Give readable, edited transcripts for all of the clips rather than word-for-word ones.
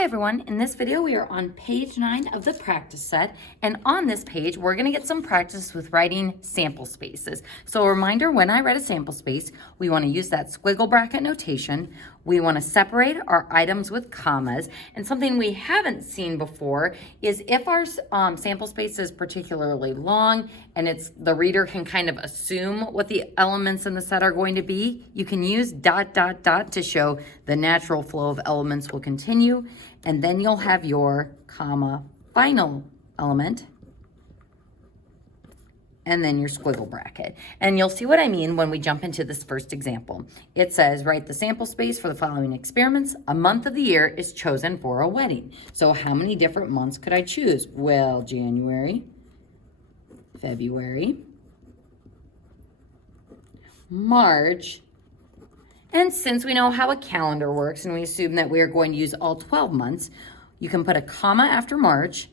Hi everyone, in this video we are on page 9 of the practice set, and on this page we're going to get some practice with writing sample spaces. So a reminder, when I write a sample space, we want to use that squiggle bracket notation. We want to separate our items with commas, and something we haven't seen before is if our sample space is particularly long and the reader can kind of assume what the elements in the set are going to be, you can use ... to show the natural flow of elements will continue, and then you'll have your comma final element, and then your squiggle bracket. And you'll see what I mean when we jump into this first example. It says, write the sample space for the following experiments. A month of the year is chosen for a wedding. So how many different months could I choose? Well, January, February, March, and since we know how a calendar works and we assume that we are going to use all 12 months, you can put a comma after March, ...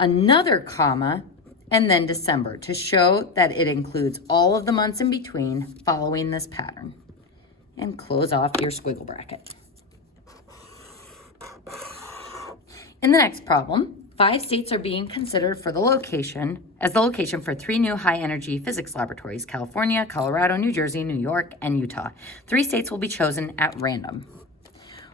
another comma, and then December to show that it includes all of the months in between following this pattern. And close off your squiggle bracket. In the next problem, 5 states are being considered for the location for 3 new high-energy physics laboratories: California, Colorado, New Jersey, New York, and Utah. 3 states will be chosen at random.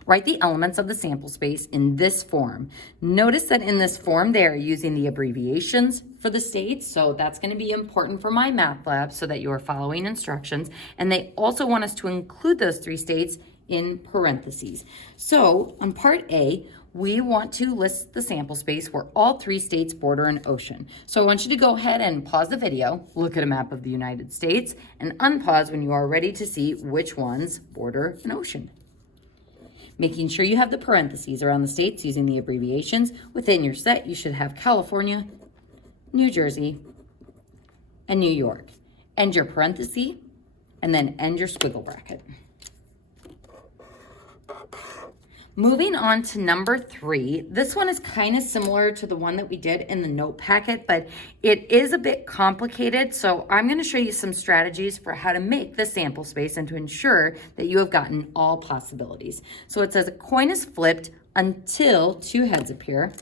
Write the elements of the sample space in this form. Notice that in this form, they are using the abbreviations for the states, so that's going to be important for my math lab so that you are following instructions. And they also want us to include those 3 states in parentheses. So on part A, we want to list the sample space where all 3 states border an ocean. So I want you to go ahead and pause the video, look at a map of the United States, and unpause when you are ready to see which ones border an ocean. Making sure you have the parentheses around the states using the abbreviations. Within your set, you should have California, New Jersey, and New York. End your parenthesis, and then end your squiggle bracket. Moving on to number 3, this one is kind of similar to the one that we did in the note packet, but it is a bit complicated. So I'm going to show you some strategies for how to make the sample space and to ensure that you have gotten all possibilities. So it says a coin is flipped until 2 heads appear,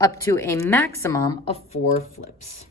up to a maximum of 4 flips.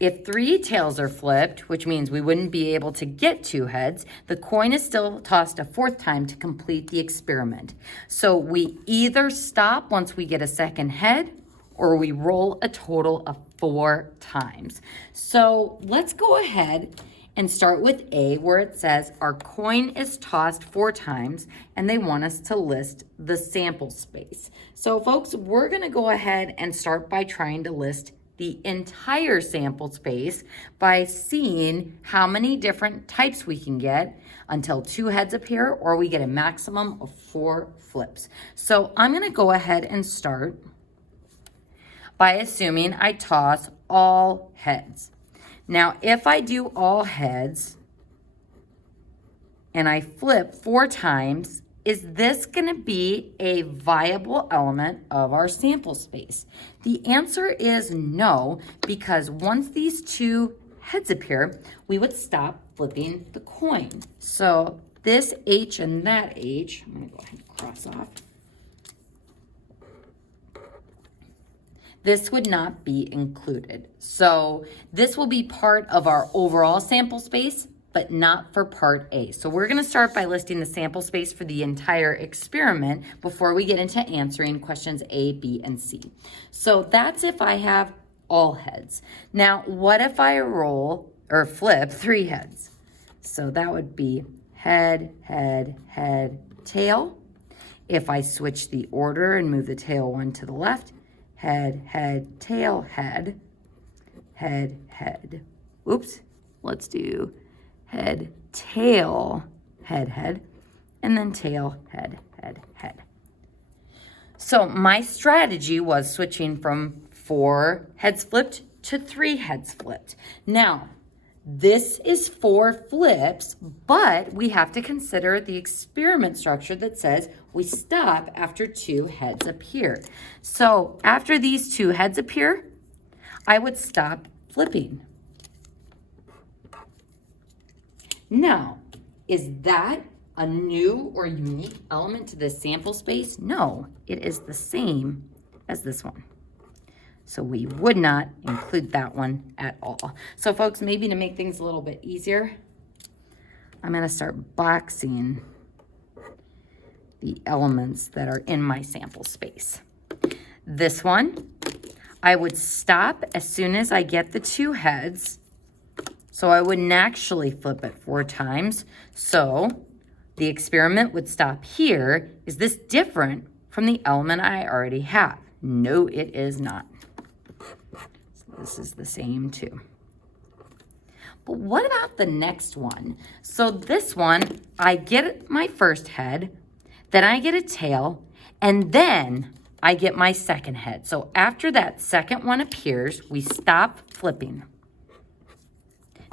If 3 tails are flipped, which means we wouldn't be able to get 2 heads, the coin is still tossed a 4th time to complete the experiment. So we either stop once we get a second head, or we roll a total of 4 times. So let's go ahead and start with A, where it says our coin is tossed 4 times, and they want us to list the sample space. So folks, we're gonna go ahead and start by trying to list the entire sample space by seeing how many different types we can get until 2 heads appear, or we get a maximum of 4 flips. So I'm going to go ahead and start by assuming I toss all heads. Now, if I do all heads and I flip 4 times, is this going to be a viable element of our sample space? The answer is no, because once these 2 heads appear, we would stop flipping the coin. So this H and that H, I'm going to go ahead and cross off. This would not be included. So this will be part of our overall sample space, but not for part A. So we're gonna start by listing the sample space for the entire experiment before we get into answering questions A, B, and C. So that's if I have all heads. Now, what if I roll or flip 3 heads? So that would be head, head, head, tail. If I switch the order and move the tail one to the left, head, head, tail, head, head, head. Oops, let's do head, tail, head, head, and then tail, head, head, head. So my strategy was switching from 4 heads flipped to 3 heads flipped. Now, this is 4 flips, but we have to consider the experiment structure that says we stop after 2 heads appear. So after these 2 heads appear, I would stop flipping. Now, is that a new or unique element to this sample space? No, it is the same as this one. So we would not include that one at all. So folks, maybe to make things a little bit easier, I'm going to start boxing the elements that are in my sample space. This one, I would stop as soon as I get the 2 heads. So I wouldn't actually flip it 4 times. So the experiment would stop here. Is this different from the element I already have? No, it is not. So this is the same too. But what about the next one? So this one, I get my first head, then I get a tail, and then I get my second head. So after that second one appears, we stop flipping.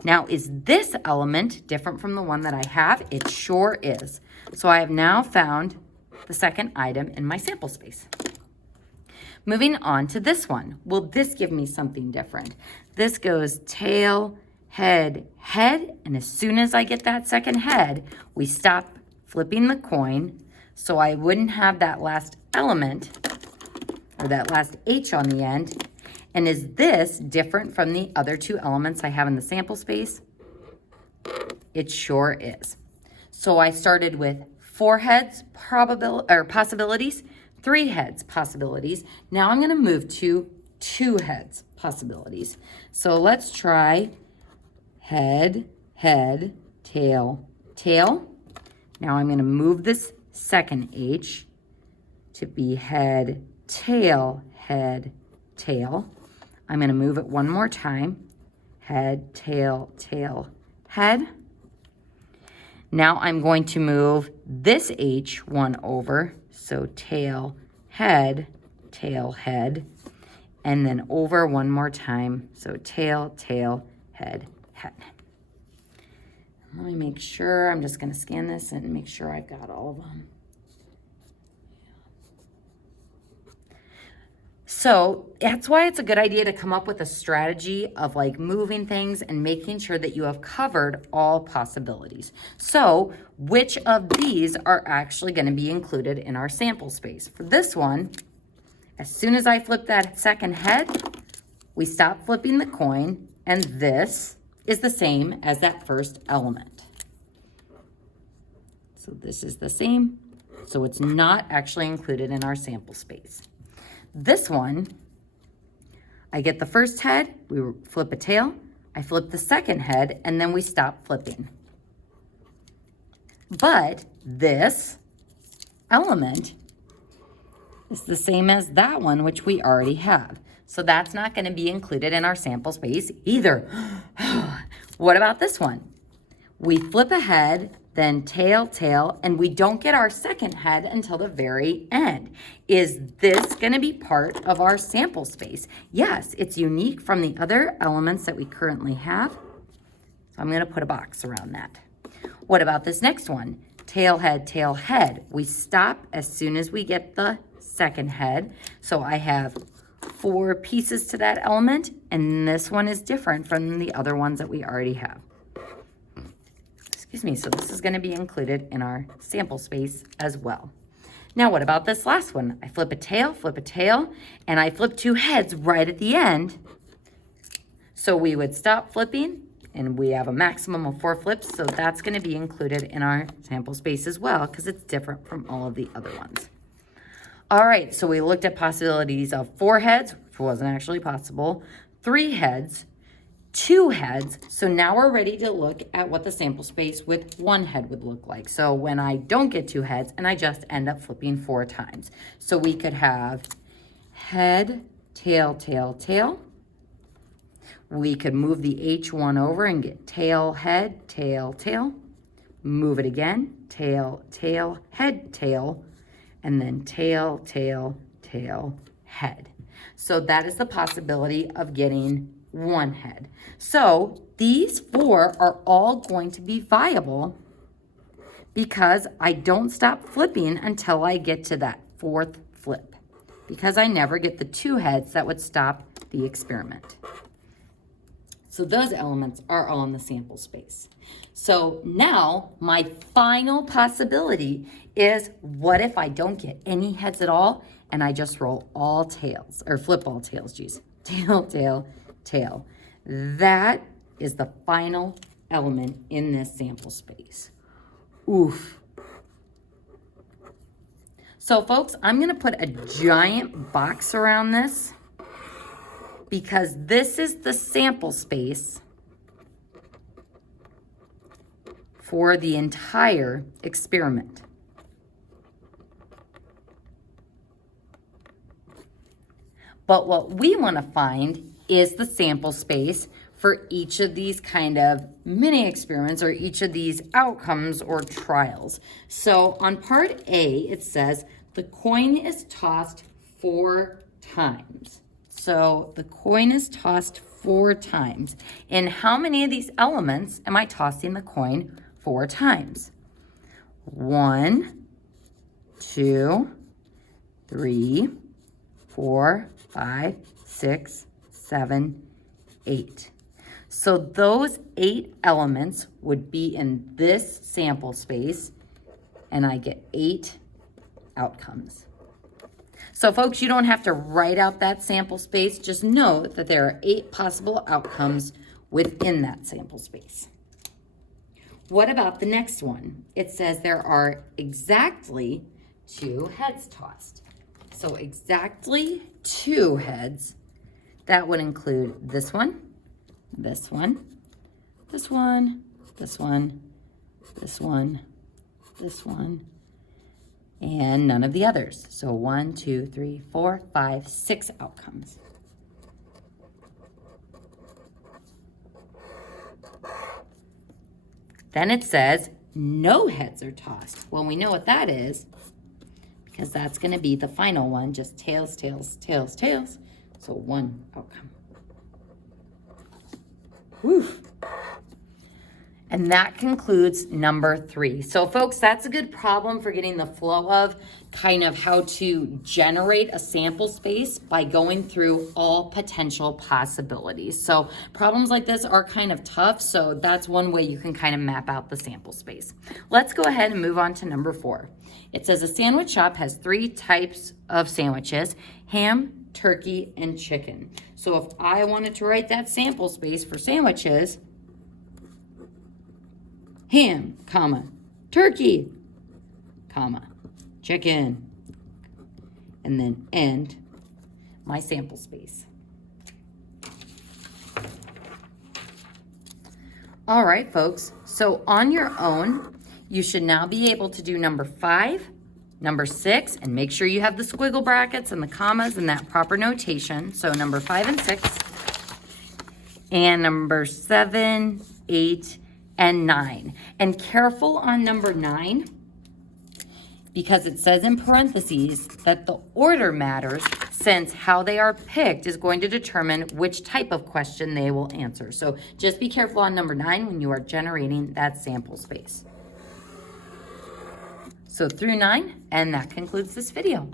Now, is this element different from the one that I have? It sure is. So I have now found the second item in my sample space. Moving on to this one. Will this give me something different? This goes tail, head, head, and as soon as I get that second head, we stop flipping the coin, so I wouldn't have that last element, or that last H on the end. And is this different from the other 2 elements I have in the sample space? It sure is. So I started with 4 heads possibilities, 3 heads possibilities. Now I'm going to move to 2 heads possibilities. So let's try head, head, tail, tail. Now I'm going to move this second H to be head, tail, head, tail. I'm going to move it one more time. Head, tail, tail, head. Now I'm going to move this H one over. So tail, head, and then over one more time. So tail, tail, head, head. Let me make sure. I'm just going to scan this and make sure I've got all of them. So that's why it's a good idea to come up with a strategy of like moving things and making sure that you have covered all possibilities. So which of these are actually going to be included in our sample space? For this one, as soon as I flip that second head, we stop flipping the coin, and this is the same as that first element. So this is the same. So it's not actually included in our sample space. This one, I get the first head, we flip a tail, I flip the second head, and then we stop flipping. But this element is the same as that one, which we already have. So that's not going to be included in our sample space either. What about this one? We flip a head, then tail, tail, and we don't get our second head until the very end. Is this going to be part of our sample space? Yes, it's unique from the other elements that we currently have. So I'm going to put a box around that. What about this next one? Tail, head, tail, head. We stop as soon as we get the second head. So I have 4 pieces to that element, and this one is different from the other ones that we already have. Excuse me, so this is going to be included in our sample space as well. Now, what about this last one? I flip a tail, and I flip 2 heads right at the end. So we would stop flipping, and we have a maximum of 4 flips, so that's going to be included in our sample space as well, because it's different from all of the other ones. All right, so we looked at possibilities of 4 heads, which wasn't actually possible, 3 heads, 2 heads. So now we're ready to look at what the sample space with 1 head would look like. So when I don't get 2 heads and I just end up flipping 4 times. So we could have head, tail, tail, tail. We could move the H1 over and get tail, head, tail, tail. Move it again, tail, tail, head, tail, and then tail, tail, tail, head. So that is the possibility of getting 1 head. So these 4 are all going to be viable because I don't stop flipping until I get to that 4th flip, because I never get the 2 heads that would stop the experiment. So those elements are all in the sample space. So now my final possibility is, what if I don't get any heads at all and I just roll all tails, or flip all tails, geez. Tail, tail, tail. That is the final element in this sample space. Oof. So folks, I'm gonna put a giant box around this because this is the sample space for the entire experiment. But what we want to find is the sample space for each of these kind of mini experiments, or each of these outcomes or trials. So on part A, it says the coin is tossed 4 times. So the coin is tossed 4 times. In how many of these elements am I tossing the coin 4 times? 1, 2, 3, 4, 5, 6, 7, 8. So those 8 elements would be in this sample space, and I get 8 outcomes. So folks, you don't have to write out that sample space. Just know that there are 8 possible outcomes within that sample space. What about the next one? It says there are exactly 2 heads tossed. So exactly 2 heads. That would include this one, this one, this one, this one, this one, this one, and none of the others. So 1, 2, 3, 4, 5, 6 outcomes. Then it says no heads are tossed. Well, we know what that is, because that's going to be the final one, just tails, tails, tails, tails. So 1 outcome. Whew. And that concludes number 3. So folks, that's a good problem for getting the flow of kind of how to generate a sample space by going through all potential possibilities. So problems like this are kind of tough, so that's one way you can kind of map out the sample space. Let's go ahead and move on to number 4. It says a sandwich shop has 3 types of sandwiches: ham, turkey, and chicken. So if I wanted to write that sample space for sandwiches, ham, comma, turkey, comma, chicken, and then end my sample space. All right, folks, so on your own, you should now be able to do number 5, number 6, and make sure you have the squiggle brackets and the commas and that proper notation. So number 5 and 6, and number 7, 8, and 9. And careful on number 9, because it says in parentheses that the order matters, since how they are picked is going to determine which type of question they will answer. So just be careful on number 9 when you are generating that sample space. So through 9, and that concludes this video.